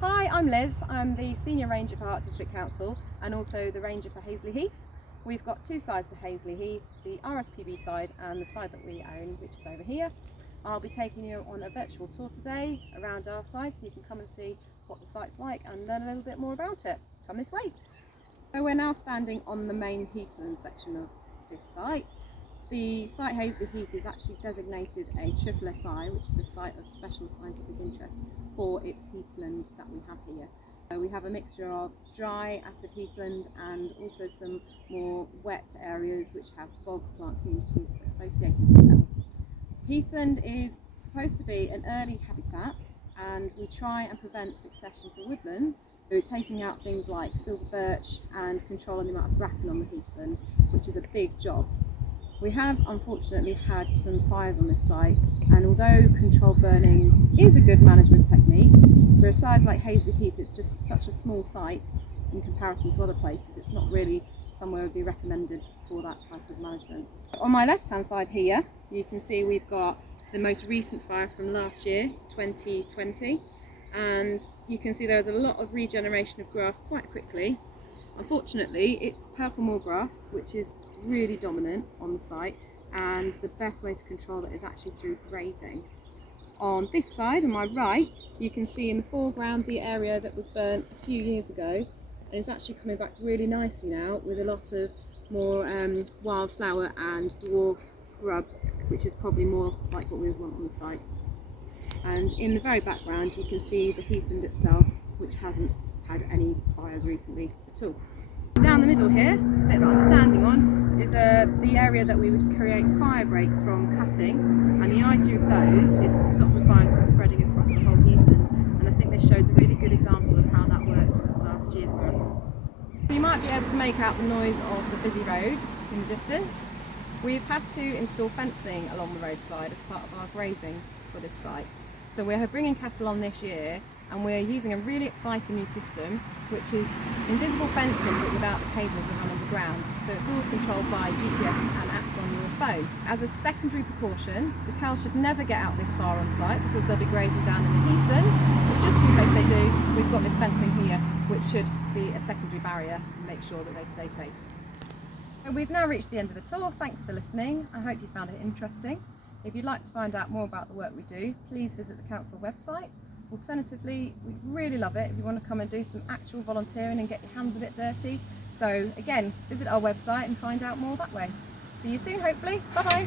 Hi, I'm Liz. I'm the Senior Ranger for Hart District Council and also the Ranger for Hazeley Heath. We've got two sides to Hazeley Heath, the RSPB side and the side that we own, which is over here. I'll be taking you on a virtual tour today around our site so you can come and see what the site's like and learn a little bit more about it. Come this way. So we're now standing on the main heathland section of this site. The site Hazeley Heath is actually designated a triple SI, which is a site of special scientific interest for its heathland that we have here. So we have a mixture of dry acid heathland and also some more wet areas which have bog plant communities associated with them. Heathland is supposed to be an early habitat, and we try and prevent succession to woodland through taking out things like silver birch and controlling the amount of bracken on the heathland, which is a big job. We have unfortunately had some fires on this site, and although controlled burning is a good management technique, for a site like Hazeley Heath it's just such a small site in comparison to other places, it's not really somewhere would be recommended for that type of management. On my left hand side here you can see we've got the most recent fire from last year, 2020, and you can see there's a lot of regeneration of grass quite quickly. Unfortunately it's purple moorgrass which is really dominant on the site, and the best way to control it is actually through grazing. On this side, on my right, you can see in the foreground the area that was burnt a few years ago, and it's actually coming back really nicely now with a lot of more wildflower and dwarf scrub, which is probably more like what we want on the site. And in the very background you can see the heathland itself, which hasn't had any fires recently at all. Down the middle here, this bit that I'm standing on, is the area that we would create fire breaks from cutting, and the idea of those is to stop the fires from spreading across the whole heathland, and I think this shows a really good example of how that worked last year for us. So you might be able to make out the noise of the busy road in the distance. We've had to install fencing along the roadside as part of our grazing for this site. So we're bringing cattle on this year, and we're using a really exciting new system which is invisible fencing but without the cables that run underground. So it's all controlled by GPS and apps on your phone. As a secondary precaution, the cows should never get out this far on site because they'll be grazing down in the heathland, but just in case they do, we've got this fencing here which should be a secondary barrier and make sure that they stay safe. So we've now reached the end of the tour. Thanks for listening. I hope you found it interesting. If you'd like to find out more about the work we do, please visit the council website. Alternatively, we'd really love it if you want to come and do some actual volunteering and get your hands a bit dirty. So again, visit our website and find out more that way. See you soon, hopefully. Bye bye.